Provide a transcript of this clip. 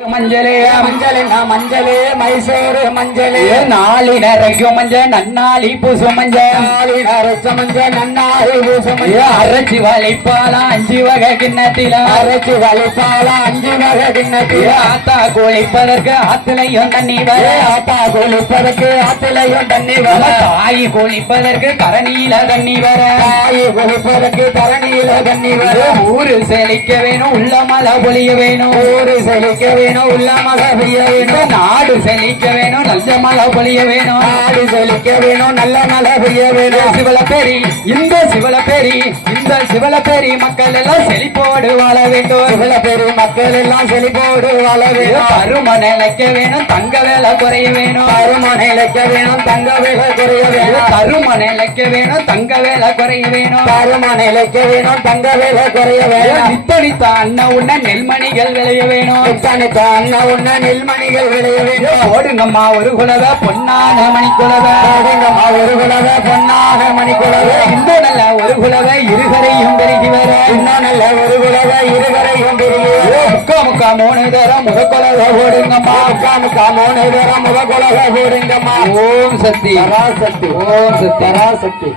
மஞ்சளே மஞ்சள் மஞ்சளே மைசூர் மஞ்சளே நாளினரைக்கும் மஞ்சள் நன்னாளி பூசு மஞ்சள் நாளினரைச்ச மஞ்சள் நன்னாளி பூசு மஞ்சள் அரைச்சி வளைப்பாலா 5 வகை கிண்ணத்தில அரைச்சி வளைப்பாலா 5 வகை கிண்ணத்தில ஆத்தா குளிப்பதற்கு ஆத்திலையும் தண்ணி வர ஆத்தா குளிப்பதற்கு ஆத்திலையும் தண்ணி வர தாய் குளிப்பதற்கு கரணியில தண்ணி வர தாய் குளிப்பதற்கு கரணியில தண்ணி வர ஊரு செழிக்க வேணும் உள்ள மழை பொழிய வேணும் ஊரு செழிக்க வேணும் உள்ள மழை பெய்ய வேணும் நாடு செழிக்க வேணும் நல்ல மழை பொழிய வேணும் நாடு செழிக்க வேணும் நல்ல மழை பெய்ய வேணும் சிவலப்பேரி இந்த சிவலப்பேரி இந்த சிவலப்பேரி மக்கள் எல்லாம் செழிப்போடு வாழ வேண்டும் சிவலப்பேரி மக்கள் எல்லாம் செழிப்போடு வாழ வேண்டும் பருமனை இழைக்க வேணும் தங்க வேலை குறைய வேணும் பருமனை இழைக்க வேணும் தங்க வேலை குறைய வேணும் பருமனை இழைக்க வேணும் தங்க வேலை குறைய வேணும் பருமனை இழைக்க வேணும் தங்க வேலை குறைய வேணும் நித்தனித்த அண்ணன் உன்ன நெல்மணிகள் விளைய வேணும் நித்தனித்த அண்ணன் உன்ன நெல்மணிகள் விளைய வேண்டும் ஓடுங்கம்மா ஒரு குலவ பொன்னான மணி குலவ ஓடுங்கம்மா ஒரு குலவ பொன்னான மணி குலவ இன்னும் நல்ல ஒரு குலவ இருகரையும் பெருகி வர இன்னும் நல்ல ஒரு குலவ இருகரையும் பெருகி வர முக்கா முக்கா 3 தரம் முதற்குலவ ஓடுங்கம்மா முக்கா முக்கா 3 தரம் முதற்குலவ ஓடுங்கம்மா ஓம் சக்தி பராசக்தி ஓம் சக்தி பராசக்தி